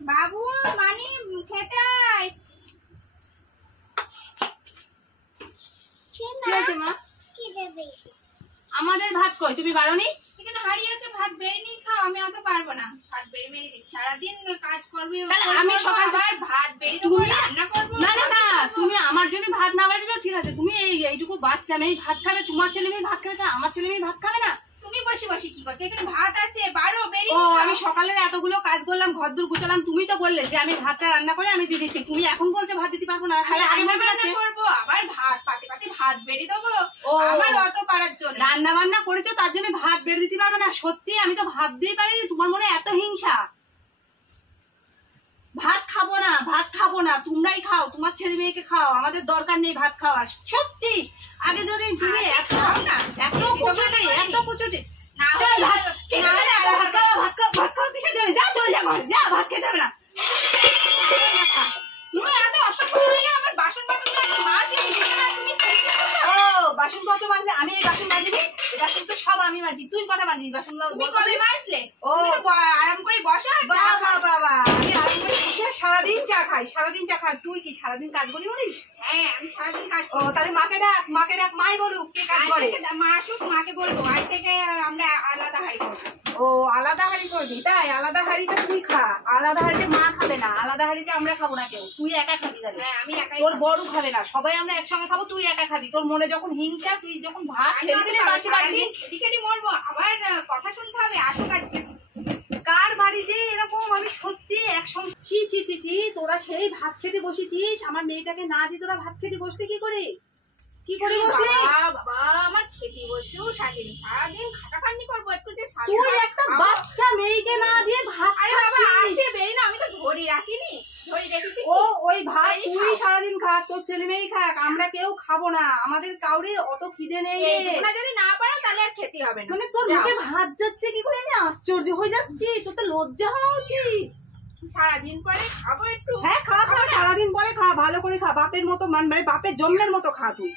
বাবু মানি খেতে আয়। আমাদের ভাত কই, তুমি বারোনি? এখানে হাড়ি আছে, ভাত বেড়ে নিয়ে খাও। আমি অত পারবো না, ভাত বেড়ে মেরে দিচ্ছি। সারাদিন কাজ করবি, আমি সকাল ভাত বেড়ে দেবো, রান্না করবো। না না না, তুমি আমার জন্য ভাত না বাড়ি যাও, ঠিক আছে? তুমি এইটুকু বাচ্চা মেয়ে ভাত খাবে, তোমার ছেলে মেয়ে ভাত খাবে, আমার ছেলে মেয়ে ভাত খাবে না? তুমি বসে বসে কি করছো? এখানে ভাত আছে, বারো বেড়ে। ও, আমি সকালের এতগুলো কাজ করলাম, ঘরদুর গুছালাম, তুমি তো বললে যে আমি ভাতটা রান্না করে আমি দিয়ে দিচ্ছি। তুমি এখন বলছো ভাত দিতে পারবো না, তাহলে আগে বলবে না করবো, আবার ভাত পাতে পাতে ভাত বেড়ে দেবো। আমার অত পারার জন্য রান্না বান্না করেছো, তার জন্য ভাত বেড়ে দিতে পারবো না? সত্যি আমি তো ভাবতেই পারি তোমার মনে এত হিংসা। ভাত খাবো না, ভাত খাবো না, তোমরাই খাও, তোমার ছেলে মেয়েকে খাও, আমাদের দরকার নেই ভাত খাওয়ার। সত্যি আগে যদি তুমি এত কুচুটে এত কুচুটে ভাত খেতে হবে না। তুমি এত অসভ্য হয়ে আমার বাসন বাসন কত মাজলে? আমি এই বাসন মাজিনি, এই বাসন তো সব আমি মাজি। তুই কটা মাজিস বাসন? তুমি কবে মাজলে? ও, আরাম করে বসো। বাবা বাবা, আমি আরাম করে বসে সারাদিন চা খাই, সারাদিন চা খাই। তুই কি সারাদিন কাজ করি বলিস? হ্যাঁ, আমি সারাদিন কাজ ও, তাহলে মাকে ডাক, মাকে ডাক, মাই বলুক কে কাজ করে। মা আসুক, মাকে বলবো আজ থেকে আমরা আলাদা হাড়ি করবো। ও, আলাদা হাড়ি করবি? তাই আলাদা হাড়িতে তুই খা, আলাদা হাড়িতে মা খাবে না, আলাদা হাড়িতে আমরা খাবো না কেউ। তুই একা খাবি তাহলে? হ্যাঁ, আমি একাই। তোর বড় খাবে না, সবাই আমরা একসঙ্গে খাবো, তুই একা খাবি। তোর মনে যখন হিংসা, তুই যখন ভাত ছেড়ে দিলে বাড়ি বাড়ি এদিকে মরবো, আবার কথা শুনতে হবে। আসুক আজকে। কার বাড়িতে এরকম? আমি সত্যি একসঙ্গে ছি ছি ছি ছি, তোরা সেই ভাত খেতে বসেছিস, আমার মেয়েটাকে না দিয়ে তোরা ভাত খেতে বসলে কি করে? কি করে বসলে? বাবা, আমার খেতে বসেও সারাদিন খাটাখাটনি করবো, একটু যে তুই একটা বাচ্চা মেয়েকে না দিয়ে ভাত খাচ্ছিস? বেরি না, আমি তো ধরে রাখিনি, ধরে রেখেছি। ও, ওই ভাত তুই সারাদিন খা, তোর ছেলে মেয়েই খাক, আমরা কেউ খাবো না, আমাদের কাউরির অত খিদে নেই। তোমরা যদি না পারো তাহলে আর খেতে হবে না। মানে তোর মুখে ভাত যাচ্ছে কি করে? আমি আশ্চর্য হয়ে যাচ্ছি, তোর তো লজ্জা হওয়া উচিত। সারাদিন পরে খাবো একটু। হ্যাঁ, খা খা, সারাদিন পরে খা, ভালো করে খা, বাপের মতো বাপের জন্মের মতো খা তুই।